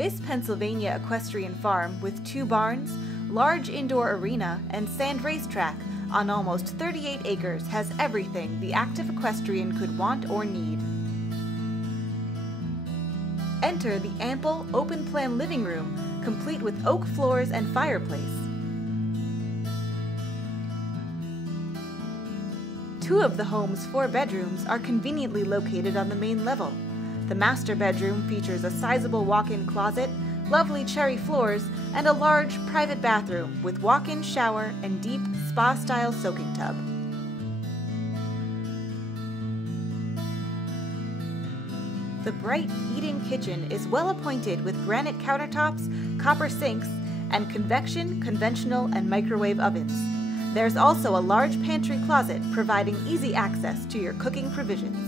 This Pennsylvania equestrian farm with 2 barns, large indoor arena, and sand racetrack on almost 38 acres has everything the active equestrian could want or need. Enter the ample, open-plan living room, complete with oak floors and fireplace. 2 of the home's 4 bedrooms are conveniently located on the main level. The master bedroom features a sizable walk-in closet, lovely cherry floors, and a large private bathroom with walk-in shower and deep spa-style soaking tub. The bright eating kitchen is well appointed with granite countertops, copper sinks, and convection, conventional, and microwave ovens. There's also a large pantry closet providing easy access to your cooking provisions.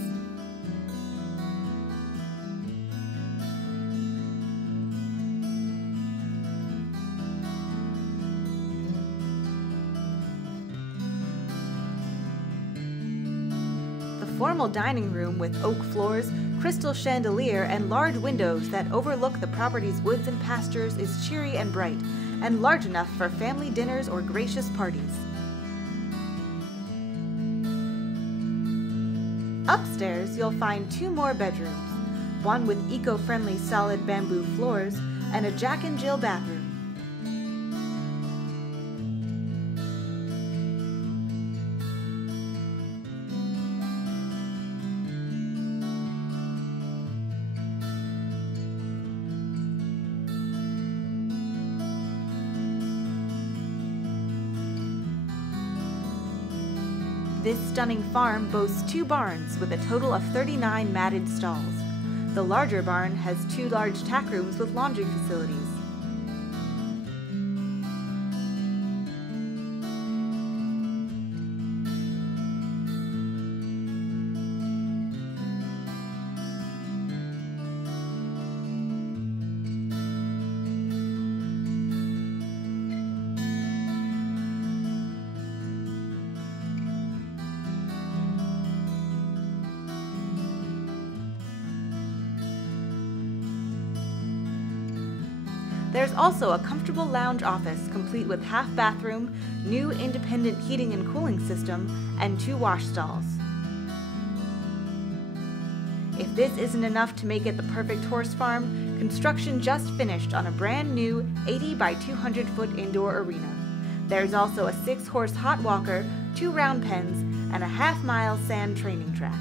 The formal dining room with oak floors, crystal chandelier, and large windows that overlook the property's woods and pastures is cheery and bright, and large enough for family dinners or gracious parties. Upstairs, you'll find 2 more bedrooms, one with eco-friendly solid bamboo floors and a Jack and Jill bathroom. This stunning farm boasts 2 barns with a total of 39 matted stalls. The larger barn has 2 large tack rooms with laundry facilities. There's also a comfortable lounge office complete with half bathroom, new independent heating and cooling system, and 2 wash stalls. If this isn't enough to make it the perfect horse farm, construction just finished on a brand new 80 by 200 foot indoor arena. There's also a 6-horse hot walker, 2 round pens, and a half-mile sand training track.